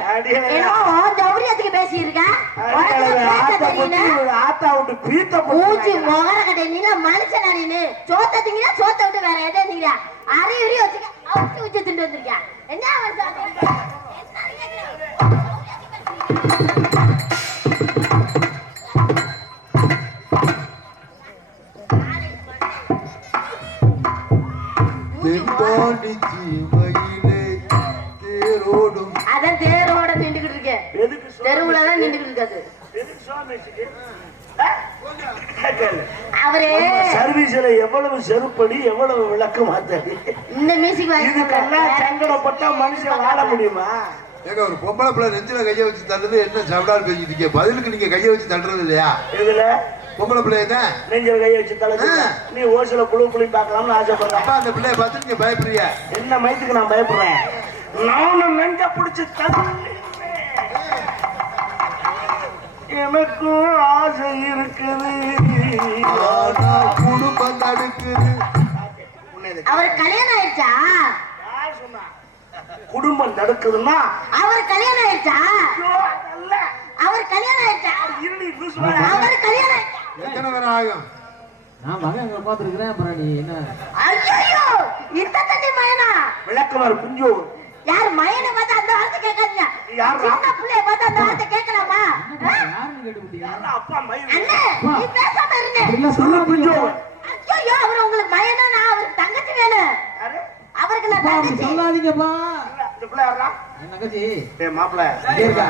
என்னமோ உன் ஜவுரியத்துக்கு பேசியிருக்க? போட்டு முகர கடை நீல மனுஷனா நீனு சோத்த திங்கிற சோத்த விட்டு வேற எதை திங்கிற அரி உரி வச்சுக்க அவுச்சு வச்சு திண்டு என்ன இருக்காது. அவரு. சர்வீஸ்ல எவ்வளவு செருப்படி எவ்வளவு விளக்கு மாத்தடி இந்த மியூசிக் இதுக்கெல்லாம் சங்கடப்பட்டா மனுஷன் வாழ முடியுமா? ஏங்க ஒரு பொம்பளை பிள்ளை நெஞ்சில கையை வச்சு தள்ளுறது என்ன சவடால் பேசிட்டு இருக்கீங்க? பதிலுக்கு நீங்க கையை வச்சு தள்ளுறது இல்லையா? இதுல பொம்பளை பிள்ளைய தான் நெஞ்சல் கையை வச்சு ஆ. நீ ஓசில புழு புளி பார்க்கலாம்னு ஆசைப்படுறேன் அப்பா அந்த பிள்ளைய பார்த்து நீங்க பயப்படுறீங்க. என்ன மயத்துக்கு நான் பயப்படுறேன்? நானும் நெஞ்ச பிடிச்சு தள்ளி எனக்கும் ஆசை இருக்குது. குடும்பம் தடுக்குது. அவர் கல்யாணம் ஆயிடுச்சா? யார் சொன்னா? குடும்பம் நடக்குதுன்னா அவர் கல்யாணம் ஆயிடுச்சா. அவர் கல்யாணம் ஆயிடுச்சா. அவர் கல்யாணம் ஆயிடுச்சா? எத்தனை பேர் ஆகும்? நான் மகன் அங்க பாத்துருக்கிறேன் அப்புறம் நீ என்ன? ஐயோ இந்த தண்ணி மயனா விளக்குமாறு குஞ்சு யார் மயனை பார்த்து அந்த வார்த்தை கேட்காதீங்க? சின்ன பிள்ளைய பார்த்து அந்த வார்த்தை கேட்கலாமா? அப்பா மயில் அண்ணே நீ பேசாம இருங்க அப்படிலாம் சொல்லு குஞ்சு ஐயோ அவர் உங்களுக்கு மயனா நான் அவருக்கு தங்கச்சி வேணும்? அவருக்கு நான் தங்கச்சி. சொல்லாதீங்கப்பா. இந்த பிள்ளை யாரா? என் தங்கச்சி. டேய் மாப்பிள்ளை. இங்கே இருக்கா?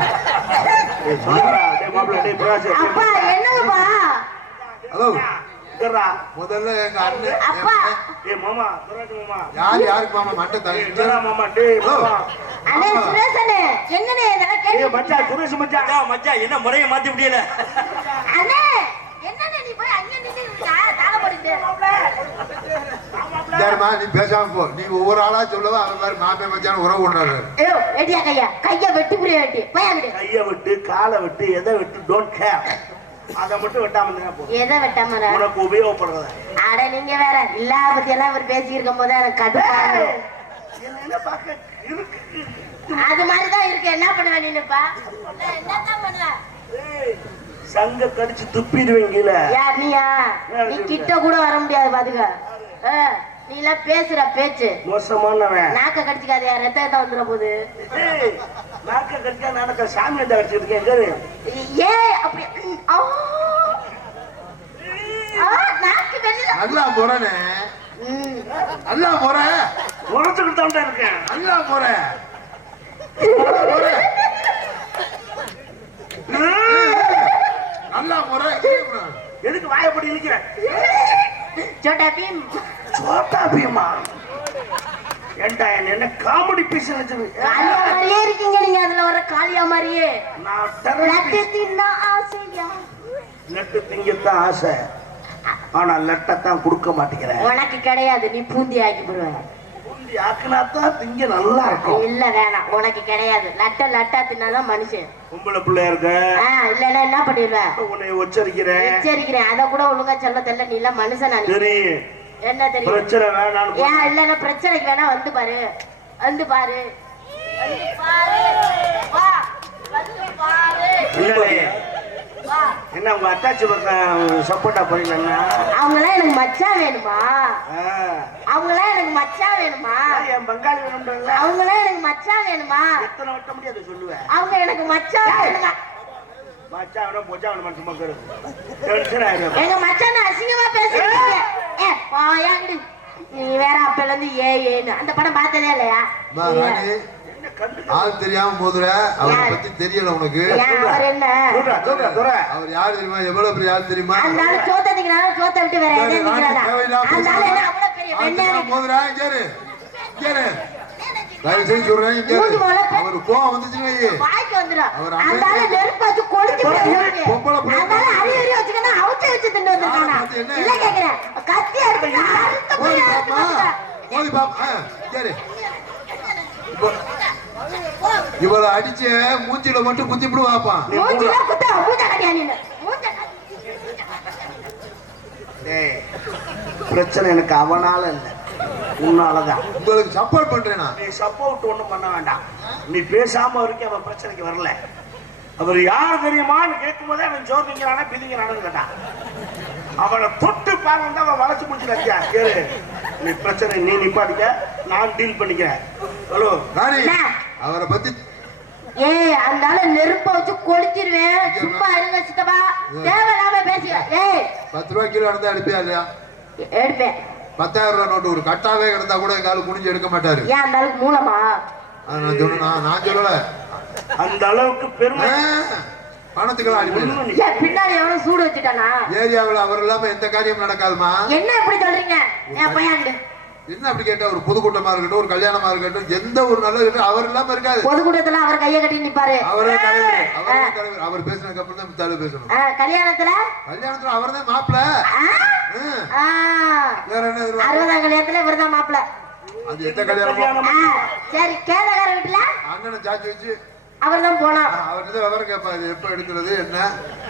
டேய் சொல்லுடா. டேய் மாப்பிள்ளை, டேய் பிராசு. அப்பா என்னங்கப்பா ஹலோ. இங்கடா. முதல்ல எங்க அண்ணன் அப்பா. டேய் மாமா, துரைராஜ் மாமா. யார் யாருக்கு மாமா? மண்டை இங்கடா மாமா, டேய் மாமா. அண்ணே. சுரேஷனே என்னண்ணே இதெல்லாம் டேய் கேட்டு மச்சான், சுரேஷ் மச்சான். மச்சான் என்ன முறையை மாத்தி முடியல? அண்ணே என்னண்ணே நீ போய் அங்க நின்னு தாள போடுது சரிம்மா நீ பேசாம போ. நீ ஒவ்வொரு ஆளா சொல்லவா? அவன் மாதிரி மாமே மச்சான உறவு கொண்டாடுறாரு. ஐயோ வெட்டியா கையா. கைய வெட்டி புரிய வெட்டி. போய் அங்கிட்டு. கையை விட்டு காலை விட்டு எதை விட்டு டோன்ட் கேர் அதை மட்டும் வெட்டாம இருந்தா எதை வெட்டாம உனக்கு உபயோகப்படுறத. அட நீங்க வேற இல்லாத பத்தி எல்லாம் பேசி இருக்கும் போது எனக்கு கடுப்பா. என்ன இருக்கு. அது மாதிரிதான் இருக்கு. என்ன பண்ணுவ நீனுப்பா? என்னதான் பண்ணுவ? ஏய், சங்க கடிச்சு துப்பிடுவீங்கல யார் நீயா? நீ கிட்ட கூட வர முடியாது பாத்துக்க. ஆ, நீ எல்லாம் பேசுற பேச்சு. மோசமானவன். நாக்க கடிச்சுக்காதயா? ரத்தம் வந்துட போகுது? நாக்க கடிச்சா நடக்க சாமி அந்த கடிச்சிட்டு இருக்கேன் எங்க ஏ அப்படி நாக்கு வெளியில நல்லா முறைனே ம். நல்லா முறை. முகத்துக்கிட்டு தான் இருக்கேன். நல்லா முறை. நல்லா முறை எதுக்கு வாயப்படி இழுக்கிறேன் சோட்டா பீம். சோட்டா பீமா? ஏண்டா என்ன காமெடி பீஸ் மாதிரியே இருக்கீங்க நீங்க அதுல வர காளியா மாதிரியே. லட்டு. தின்னா ஆசையா? லட்டு திங்கத்தான் ஆசை. ஆனா லட்டத்தான் கொடுக்க மாட்டேங்கிறேன். உனக்கு கிடையாது நீ பூந்தி ஆக்கி போடுவ. பூந்தி ஆக்குனா தான் திங்க நல்லா இருக்கும். இல்ல வேணாம். உனக்கு கிடையாது. லட்ட லட்டா தின்னாதான் மனுஷன். பொம்பளை பிள்ளையா இருக்க? இல்லன்னா என்ன பண்ணிடுவ? உன்னை உச்சரிக்கிறேன். எச்சரிக்கிறேன் அத கூட ஒழுங்கா சொல்ல தெரியல. நீ எல்லாம் மனுஷன் தெரியும் என்ன தெரியும்? பிரச்சனை வேணான்னு ஏன் இல்லன்னா பிரச்சனைக்கு வேணா வந்து பாரு. வந்து பாரு. வந்து பாரு. வா. வந்து பாரு. வா என்ன உங்க அட்டாச்சி சப்போர்ட்டா போறீங்கன்னா அவங்களாம் எனக்கு மச்சான் வேணுமா? அவங்களாம் மச்சான் வேணுமா? என் பங்காளி வேணும்ன்றல அவங்களாம் எனக்கு மச்சான் வேணுமா? எத்தனை வட்டம் முடியாது சொல்லுவேன் அவங்க எனக்கு வேணுமா? மச்சா வேணும் பொச்சா வேணும் சும்மா கேடு டென்ஷன் ஆயிடும் எங்க மச்சான் அசிங்கமா பேசுறீங்க ஏ பாயாண்டு. நீ வேற அப்பல இருந்து ஏ ஏன்னு. அந்த படம் பார்த்ததே இல்லையா? ராணி என்ன கண்டு ஆள் தெரியாம போதுற அவரை பத்தி தெரியல உனக்கு. அவர் என்ன? அவர் யார் தெரியுமா? எவ்வளவு பெரிய ஆள் தெரியுமா? அந்த ஆளு சோத்ததுக்குனால சோத்த விட்டு வேற அந்த ஆளு என்ன போதுறா கேரு கேரு தயவு செய்து சொல்றேன் கேரு அவர் கோவம் வந்துச்சுன்னு. வாய்க்கு வந்துடும் அவர் அந்த ஆளு அமைதியா- நெருப்பு வச்சு கொளுத்தி போடுவாரு. பொம்பளை பிள்ளை. அந்த ஆளு அரி அரி வச்சுக்கன்னா அவுச்சு வச்சு தின்னு வந்திருக்கானா ஆளை பார்த்து என்ன? இல்ல கேக்குறேன். கத்தி எடுத்து அறுத்து மோதி போய் பாப்பா. பாப்பா. கேரு இவளை அடிச்சு மூஞ்சில மட்டும் குத்தி விடுவாப்பான் மூஞ்சில குத்த மூஞ்ச கட்டியா பிரச்சனை எனக்கு அவனால இல்ல. உன்னாலதான். உங்களுக்கு சப்போர்ட் பண்றேனா? நீ சப்போர்ட் ஒண்ணும் பண்ண வேண்டாம். நீ பேசாம வரைக்கும் அவன் பிரச்சனைக்கு வரல. அவர் யார் தெரியுமான்னு கேட்கும் போதே அவன் ஜோதிங்கிறானா பிதிங்கிறானு கேட்டான். அவனை தொட்டு பாருங்க அவன் வளைச்சு முடிச்சு வச்சியா கேளு. நீ பிரச்சனை நீ நிப்பாட்டிக்க நான் டீல் பண்ணிக்கிறேன். ஹலோ? அவரை பத்தி ஏய் ஆளு நெருப்ப வச்சு கொளுத்திடுவேன் சும்மா இருங்க சித்தப்பா. தேவையில்லாம பேசி ஏய். பத்து ரூபாய் கிலோ இருந்தா எடுப்பியா இல்லையா? எடுப்பேன். பத்தாயிரம் ரூபாய் நோட்டு ஒரு கட்டாவே கிடந்தா கூட எங்க ஆளு குனிஞ்சு எடுக்க மாட்டாரு. ஏன் அந்த ஆளுக்கு மூலமா நான் சொன்னா நான் சொல்லல. அந்த அளவுக்கு பெருமை. பணத்துக்கெல்லாம் அடிப்படை பின்னாடி எவனும் சூடு வச்சுட்டானா? ஏரியாவுல அவர் இல்லாம எந்த காரியம் நடக்காதுமா? என்ன இப்படி சொல்றீங்க? என் பையன் என்ன அப்படி கேட்டா ஒரு பொதுக்கூட்டமா இருக்கட்டும் ஒரு கல்யாணமா இருக்கட்டும் எந்த ஒரு நல்லது இருக்கட்டும் அவர் இல்லாம இருக்காது. பொதுக்கூட்டத்துல அவர் கையை கட்டி நிப்பாரு. அவரே தலைவர் அவரே தலைவர். அவர் பேசினதுக்கு அப்புறம் தான் மித்தாலு பேசணும். கல்யாணத்துல? கல்யாணத்துல அவர் தான் மாப்பிள்ள வேற என்ன? அறுபதாம் கல்யாணத்துல இவர்தான் மாப்பிள்ள அது எந்த கல்யாணமோ? சரி கேதகார வீட்டுல? அண்ணனை சாச்சி வச்சு. அவர் தான் போனோம் அவர்கிட்ட விவரம் கேட்பாரு எப்ப எடுக்கிறது என்ன?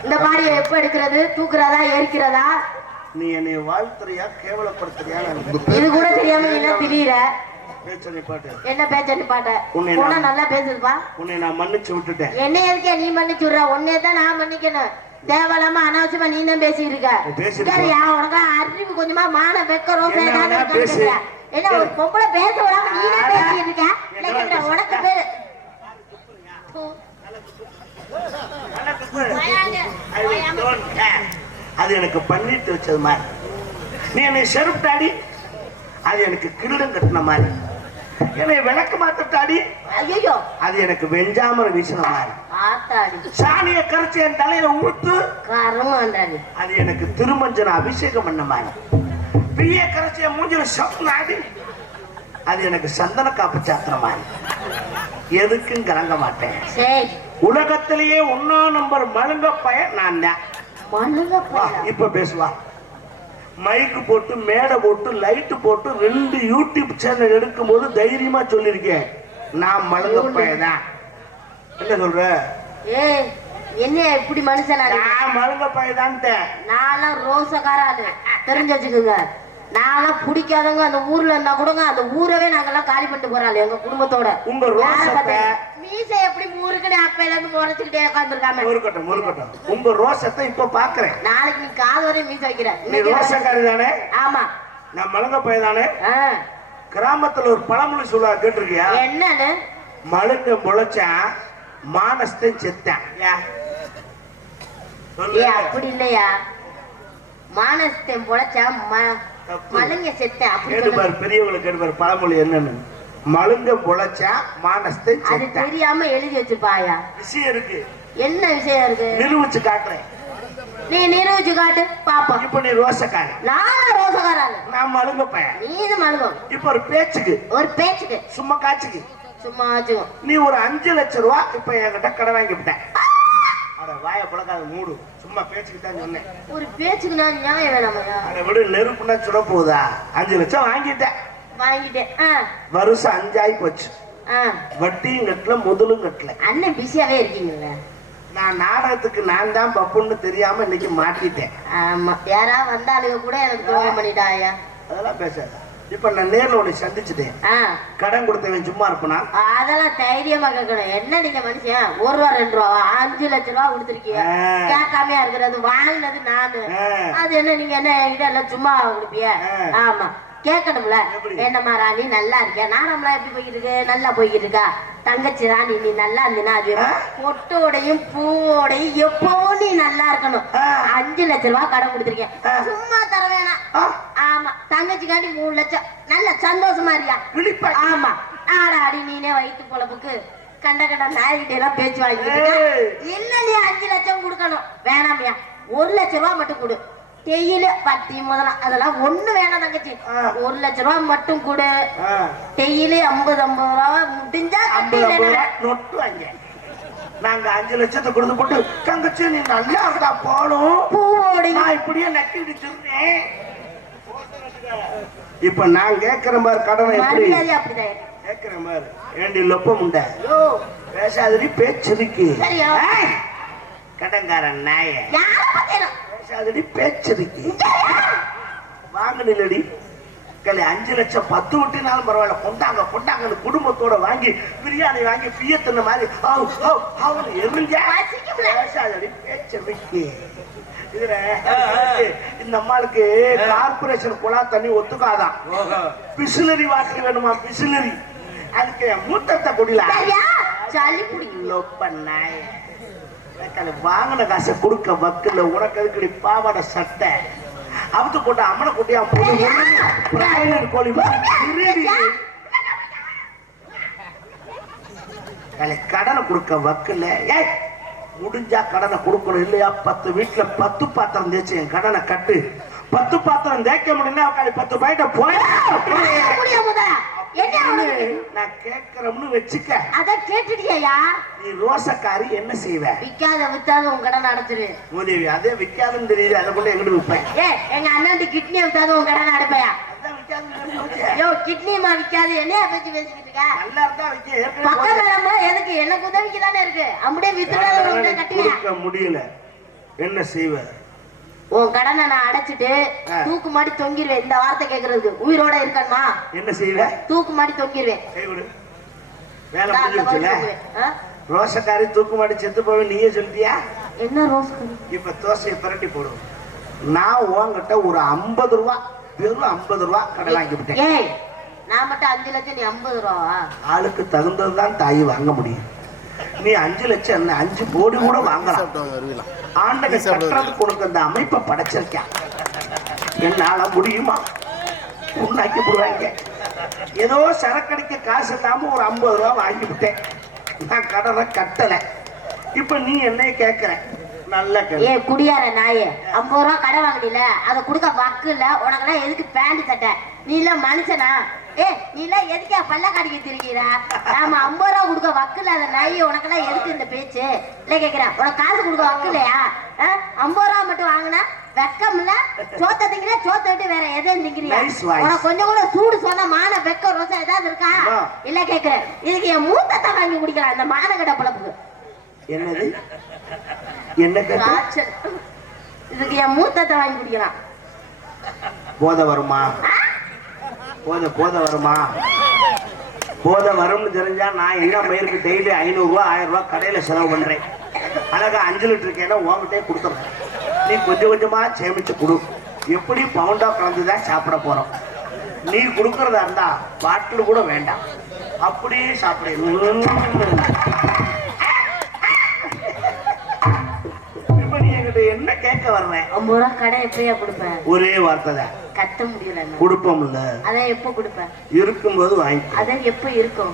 இந்த பாடியை எப்ப எடுக்கிறது தூக்குறதா எரிக்கிறதா நீ என்னை வாழ்த்துறியா கேவலப்படுத்துறியா? இது கூட தெரியாம என்ன திடீர? நிப்பாட்டு என்ன பேச்ச நிப்பாட்ட உன்னை நான்- நல்லா பேசுதுப்பா. உன்னை நான் மன்னிச்சு விட்டுட்டேன். என்ன எதுக்கே நீ மன்னிச்சு விடுற? உன்னே தான் நான் மன்னிக்கணும். தேவையில்லாம அனாவசியமா நீ தான் பேசிட்டு இருக்க. சரியா உனக்கு அறிவு கொஞ்சமா மான வெக்க ரோசம் என்ன ஏதாவது ஒரு பொம்பளை பேச விடாம நீ தான் பேசிட்டு இருக்க. உனக்கு பேரு. தூ. I will don't care. அது எனக்கு பண்ணிட்டு வச்சது மாதிரி. நீ என்னை செருப்டாடி அது எனக்கு கிரீடம் கட்டின மாதிரி. என்னை விளக்கு மாத்தட்டாடி ஐயோ அது எனக்கு வெஞ்சாமரை வீசின மாதிரி. சாணியை கரைச்சி என் தலையில ஊத்து அது எனக்கு திருமஞ்சன அபிஷேகம் பண்ண மாதிரி. பிய கரைச்சி என் மூஞ்சில சொப்னாடி அது எனக்கு சந்தன காப்பு சாத்திர மாதிரி. எதுக்கும் கலங்க மாட்டேன். உலகத்திலேயே ஒன்னா நம்பர் மழுங்க பையன் நான் தான். இப்ப பேசுவா மைக்கு போட்டு மேடை போட்டு லைட் போட்டு ரெண்டு யூடியூப் சேனல் எடுக்கும்போது தைரியமா சொல்லியிருக்கேன். நான் மழுங்க பையன் என்ன சொல்ற? ஏய் என்ன இப்படி மனுஷனா? நான் மழுங்க பையன் தான்ட்டேன் நான்லாம் ரோசக்கார ஆளு தெரிஞ்சு வச்சுக்கோங்க. நான்லாம் பிடிக்காதவங்க அந்த ஊர்ல இருந்தா கூடங்க அந்த ஊரவே நாங்கெல்லாம் காலி பண்ணிட்டு போறாள் எங்க குடும்பத்தோட. உங்க ரோசத்தை? மீசை எப்படி முறுக்குன்னு அப்பையில இருந்து முறைச்சுக்கிட்டே உட்காந்துருக்காம முறுக்கட்டும் முறுக்கட்டும். உங்க ரோசத்தை இப்ப பாக்குறேன். நாளைக்கு நீ காது வரையும் மீசை வைக்கிற. நீ இன்னைக்கு ரோசக்காரி தானே? ஆமா. நான் மழுங்க பையன் தானே. கிராமத்துல ஒரு பழமொழி சொல்லுவா கேட்டிருக்கியா? என்னன்னு? மழுங்க முளைச்சான் மானஸ்தன் செத்தான். ஏ அப்படி இல்லையா? மானஸ்தன் பொழைச்சா ம- தப்பு. மலைங்க செத்தேன் அப்படி கேட்டு சொல்லுங்க. பாரு பெரியவங்களை கேட்டு பாரு பழமொழி என்னன்னு. மழுங்க முளைச்சா மானஸ்தன் அது தெரியாம எழுதி வச்சிருப்பாயா? விஷயம் இருக்கு. என்ன விஷயம் இருக்கு? நிரூபிச்சு காட்டுறேன். நீ நிரூபிச்சு காட்டு பாப்போம். இப்ப நீ ரோசக்காரி நானும் ரோசக்காராளு நான் மழுங்க பையன். நீ இது இப்ப ஒரு பேச்சுக்கு. ஒரு பேச்சுக்கு. சும்மா காட்சிக்கு சும்மா வச்சுக்கும் நீ ஒரு அஞ்சு லட்சம் ரூபா இப்ப என்கிட்ட கடை வாங்கி விட்டேன். அட வாய பழக்காத மூடு. சும்மா பேச்சுக்கு தான் சொன்னேன். ஒரு பேச்சுக்கு நான் நியாயம் வேணாமையா அதை விட நெருப்புனா சுட போகுதா? அஞ்சு லட்சம் வாங்கிட்டேன். வாங்கிட்டேன் வருஷம் அஞ்சாயி போச்சு. வட்டியும் கட்டல முதலும் கட்டல. அண்ணன் பிஸியாவே இருக்கீங்கல்ல. நான் நாடகத்துக்கு நான் தான் பப்புன்னு தெரியாம இன்னைக்கு மாட்டிட்டேன். ஆமா. யாரா வந்தாளுங்க கூட எனக்கு துரோகம் பண்ணிட்டாயா? அதெல்லாம் பேசாத. இப்ப நான் நேர்ல உன்னை சந்திச்சுட்டேன். கடன் கொடுத்தவன் சும்மா இருப்பனா? அதெல்லாம் தைரியமா கேட்கணும். என்ன நீங்க மனுஷன்? ஒரு ரூபா ரெண்டு ரூபா அஞ்சு லட்ச ரூபா கொடுத்துருக்கீங்க. கேட்காமையா இருக்கிறது வாங்கினது நானு. அது என்ன நீங்க என்ன எல்லாம் சும்மா கொடுப்பிய. ஆமா. கேட்கணும்ல? என்னம்மா ராணி நல்லா இருக்கியா? நானம்லாம் எப்படி போய்கிட்டு இருக்கு நல்லா போய்கிட்டு இருக்கா தங்கச்சி ராணி நீ நல்லா இருந்தினா? அது. பொட்டோடையும் பூவோடையும் எப்பவும் நீ நல்லா இருக்கணும். அஞ்சு லட்ச ரூபா கடன் கொடுத்துருக்கேன். சும்மா தர வேணாம். ஆமா. தங்கச்சிக்காண்டி மூணு லட்சம். நல்ல சந்தோஷமா இருக்கியா? ஆமா. ஆடா அடி நீனே வயிற்று பொழப்புக்கு கண்ட கண்ட நாய்கிட்ட எல்லாம் பேச்சு வாங்கிட்டு. இல்ல நீ அஞ்சு லட்சம் கொடுக்கணும்? வேணாமியா. ஒரு லட்ச ரூபா மட்டும் கொடு. டெய்லி பத்தி முதலாம் அதெல்லாம் ஒண்ணு வேணாம் தங்கச்சி. ஒரு லட்ச ரூபா மட்டும் கொடு. ஆ. டெய்லி ஐம்பது ஐம்பது ரூபா முடிஞ்சா நொட்டு வாங்க. நாங்க அஞ்சு லட்சத்தை கொடுத்து போட்டு தங்கச்சி நீ நல்லா இருந்தா போலும் பூவோடையும் நான் இப்படியே நக்கிட்டு சொல்றேன் இப்ப நான் கேட்கிறேன் பாரு கடனை எப்படி? கேட்கிறேன் பாரு ஏண்டி லொப்ப முண்டை? பேசாதடி பேச்சிருக்கு சரியா? ஏய், கடன்காரன் நாய. பேசாதடி பேச்சிருக்கு வாங்கினடி கலை அஞ்சு லட்சம் பத்து விட்டுனாலும் பரவாயில்ல. கொண்டாங்க கொண்டாங்க குடும்பத்தோட வாங்கி பிரியாணி வாங்கி பியத்தின மாதிரி ஆவ், ஆவ், ஆவ்னு எரிஞ்சா பசிக்கும்ல. பேசாதடி, பேச்ச வைக்கி. இதுல இந்த அம்மாளுக்கு கார்பரேஷன் குழா தண்ணி ஒத்துக்காதான் பிசிலரி வாட்டர் வேணுமா பிசிலரி? அதுக்கு மூத்தத்தை குடிலாம் சளி. எனக்கு அது வாங்கின காசை கொடுக்க வக்கல உனக்கு அதுக்கடி பாவாடை சட்டை? அவுத்து போட்டு அம்மனை குட்டியா போது கோழி கடனை கொடுக்க வக்கல ஏய் முடிஞ்சா கடனை கொடுக்கணும் இல்லையா? பத்து வீட்டுல பத்து பாத்திரம் தேய்ச்சி என் கடனை கட்டு. பத்து பாத்திரம் தேய்க்க முடியல பத்து பைட்ட போய். என்ன? நான் கேட்கிறோம்னு வச்சுக்க. அத கேட்டுட்டியா நீ ரோசக்காரி என்ன செய்வ? விக்காத வித்தாத உன் கடன் அடைச்சிரு மூதேவி அதே விற்காதுன்னு தெரியுது அதை கொண்டு எங்கிட்டு விற்பேன்? ஏ எங்க அண்ணன் கிட்னி வித்தாத உன் விற்காதுன்னு தெரிஞ்சு. ஐயோ கிட்னிமா விக்காது? என்னைய பேச்சு பேசிக்கிட்டு இருக்க? நல்லா இருந்தா போச்சு. இல்லாம எதுக்கு? எனக்கு உதவிக்கு தானே இருக்கு அப்படியே வித்துடாத கட்டுவேன் முடியல. என்ன செய்வ? உன் கடனை நான் அடைச்சிட்டு. தூக்கு மாடி தொங்கிருவேன். இந்த வார்த்தை கேக்குறதுக்கு. உயிரோட இருக்கணுமா என்ன செய்வ? தூக்கு மாடி. ஆ? ரோசக்காரி தூக்கு மாட்டி செத்து போவே நீயே சொல்லிட்டியா? என்ன ரோஸ் கறி? இப்ப தோசையை புரட்டி போடுவோம் நான் உன்கிட்ட ஒரு ஐம்பது ரூபா வெறும் ஐம்பது ரூபா கடை வாங்கி விட்டேன். ஏய் நான் மட்டும் அஞ்சு லட்சம் நீ ஐம்பது ரூபா. ஆளுக்கு தகுந்ததுதான் தாய் வாங்க முடியும். நீ அஞ்சு லட்சம் அஞ்சு கோடி கூட வாங்கலாம். ஆண்டகை கட்டுறதுக்கு உனக்கு அந்த அமைப்பை படைச்சிருக்கேன். என்னால முடியுமா? உன்னாக்கி போடுவாங்க. ஏதோ சரக்கடிக்க காசு இல்லாம ஒரு ஐம்பது ரூபா வாங்கி விட்டேன். நான் கடனை கட்டல. இப்ப நீ என்னைய கேட்கிற நல்ல ஏ குடியார நாயே ஐம்பது ரூபா கடை வாங்கினீல அதை கொடுக்க வக்கு இல்ல உனக்கெல்லாம் எதுக்கு பேண்ட் சட்டை? நீ இல்ல மனுஷனா? ஏ நீ எல்லாம் எதுக்கே பல்ல காடிக்க திரிகிற நாம ஐம்பது ரூபா கொடுக்க வக்கு இல்லாத நாயே உனக்கெல்லாம் எதுக்கு இந்த பேச்சு? இல்ல கேக்குறேன் உனக்கு காசு கொடுக்க வக்கு இல்லையா? ஆ? ஐம்பது ரூபா மட்டும் வாங்கினா வெக்கம் இல்ல சோத்த திங்கிற சோத்த விட்டு வேற எதையும் திங்கிறியா. உனக்கு கொஞ்சம் கூட சூடு சொன்ன மான வெக்கம் ரோசம் ஏதாவது இருக்கா. இல்ல கேக்குறேன் இதுக்கு என் மூத்தத்தை வாங்கி குடிக்கலாம் இந்த மானகட பழப்புக்கு. என்னது? என்ன கேட்ட. இதுக்கு என் மூத்தத்தை வாங்கி குடிக்கலாம். போதை வருமா? போதை போதை வருமா? போதை வரும்னு தெரிஞ்சா நான் என்ன மயிருக்கு டெய்லி ஐநூறுரூவா ஆயிரம் ரூபாய் கடையில் செலவு பண்ணுறேன் அழகா அஞ்சு லிட்டர் கேனா உங்ககிட்டே கொடுத்துறேன். நீ கொஞ்சம் கொஞ்சமா சேமிச்சு கொடு. எப்படி பவுண்டா கலந்து தான் சாப்பிட போறோம். நீ கொடுக்கறதா இருந்தா பாட்டில் கூட வேண்டாம். அப்படியே சாப்பிடு. இப்ப நீ என்கிட்ட என்ன கேட்க வர்றேன் ஐம்பது ரூபா கடை எப்பயா கொடுப்பேன். ஒரே வார்த்தை தான் கட்ட முடியல என்னால. கொடுப்போம்ல. அதான் எப்போ கொடுப்பேன்? இருக்கும்போது வாங்கி அதான் எப்போ இருக்கும்?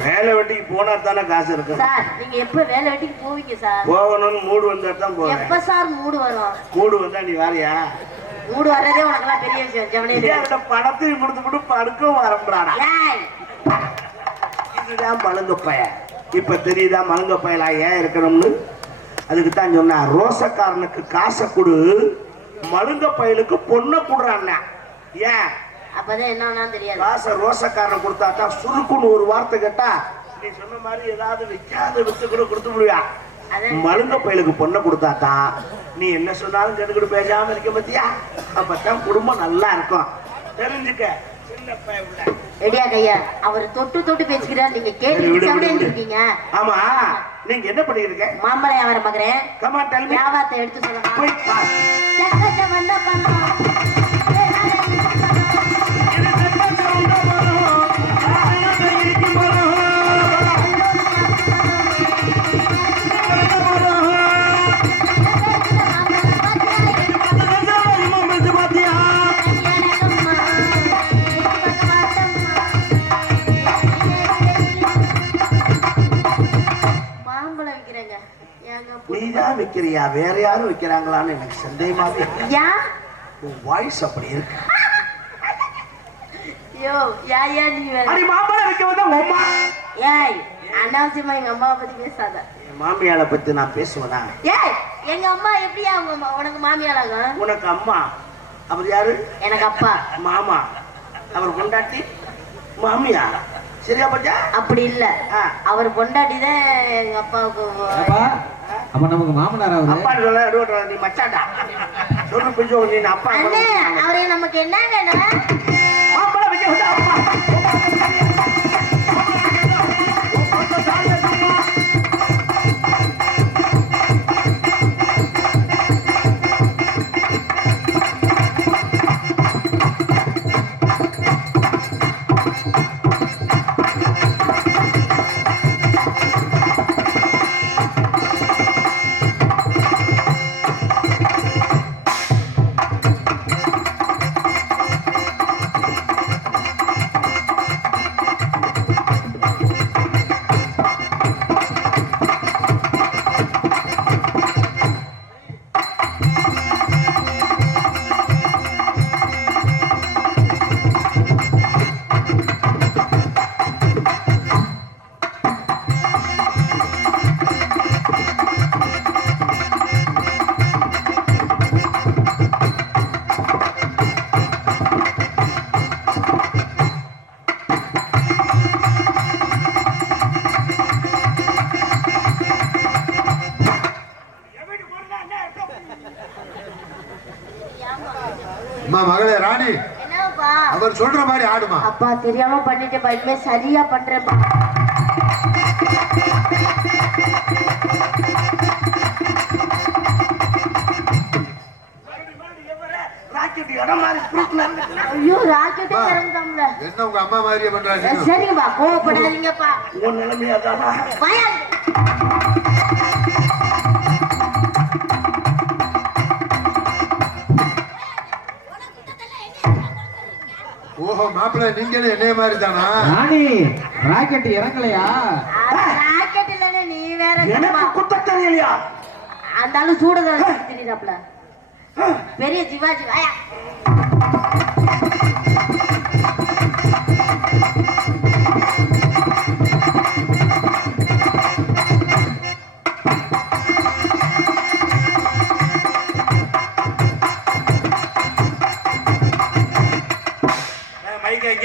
வேலை வெட்டிக்கு போனா தானே காசு இருக்கு சார் நீங்க எப்ப வேலை வெட்டிக்கு போவீங்க சார்? போகணும்னு மூடு வந்தா தான் போவேன். எப்ப சார் மூடு வரும்? மூடு வந்தா நீ வேறையா? மூடு வர்றதே உனக்கெல்லாம் பெரிய விஷயம் ஜவனே. பணத்தையும் கொடுத்து விட்டு படுக்கவும் வரம்ன்றாடா ஏய்! இதுதான் மழுங்க பய இப்ப தெரியுதா மழுங்க பயலா ஏன் இருக்கணும்னு? அதுக்கு தான் சொன்னா ரோசக்காரனுக்கு காசை கொடு. மழுங்க பயலுக்கு பொண்ணை கொடுறான்னா ஏன்? அப்பதான் என்னன்னா தெரியாது. காசை ரோசக்காரன் கொடுத்தா தான் சுருக்குன்னு ஒரு வார்த்தை கேட்டா நீ சொன்ன மாதிரி ஏதாவது விற்காத வித்து கூட கொடுத்து முடியா மழுங்க பயலுக்கு பொண்ணை கொடுத்தா தான் நீ என்ன சொன்னாலும் கேட்டுக்கிட்டு பேசாம இருக்க பத்தியா அப்பதான் குடும்பம் நல்லா இருக்கும். தெரிஞ்சுக்க சின்ன பையன் உள்ள. ரெடியா கையா? அவர் தொட்டு தொட்டு பேசிக்கிறார். நீங்க கேட்டு. இருக்கீங்க ஆமா. நீங்க என்ன பண்ணிருக்க மாம்பழ வியாபாரம் பாக்குறேன். வியாபாரத்தை எடுத்து சொல்லுங்க. விக்கிறியா? வேற யாரும் விக்கிறாங்களான்னு எனக்கு சந்தேகமாவே. யா? உன் வாய்ஸ் அப்படி இருக்கு. யோ யா யா நீ வேற. அடி மாம்பழம் விக்க வந்தா உன் அம்மா. ஏய் அனாவசியமா எங்க அம்மாவை பத்தி பேசாத. என் மாமியாளை பத்தி நான் பேசுவேனா? ஏய் எங்க அம்மா எப்படியா உங்க உனக்கு மாமியாளாகும் உனக்கு அம்மா. அவர் யாரு? எனக்கு அப்பா. மாமா. அவர் கொண்டாட்டி மாமியா? சரியா பச்சா? அப்படி இல்ல. அவர் பொண்டாட்டி தான் எங்க அப்பாவுக்கு அப்பா நமக்கு மாமனார் அவரு? அப்பா சொல்ல எடுவட்ற நீ மச்சாண்டா சொல்லு பிடிச்சோ நீ அப்பா. அண்ணே அவரே நமக்கு என்ன வேணும்? ஆ, அப்பா தெரியாம பண்ணிட்டேப்பா இனிமே சரியா பண்றேன்ப்பா ஐயோ ராக்கெட்டே இறந்தாம்ல என்ன உங்க அம்மா மாதிரியே பண்றாங்க? சரிங்கப்பா கோவப்படாதீங்கப்பா. உன் நிலைமையா தானா ஓஹோ மாப்பிள்ளை நீங்களும் என்னைய மாதிரி தானா ராணி ராக்கெட் இறங்கலையா? ராக்கெட் இல்லைன்னு நீ வேற எனக்கு. குத்த தெரியலையா அந்த ஆளு சூடதான் தெரியுதாப்ல பெரிய சிவாஜி வாயா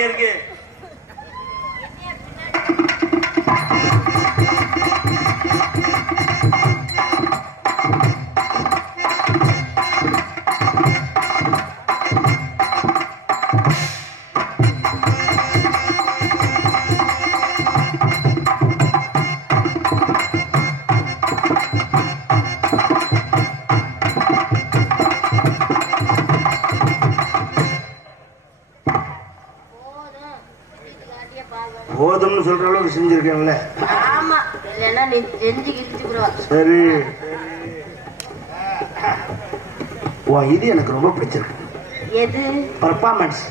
மைக் எங்க செஞ்சிருக்கேன்ல ஆமா. இல்லைன்னா நீ செஞ்சு கிழிச்சுக்குருவா சரி. உன் இது எனக்கு ரொம்ப பிடிச்சிருக்கு. எது? பர்ஃபார்மன்ஸ்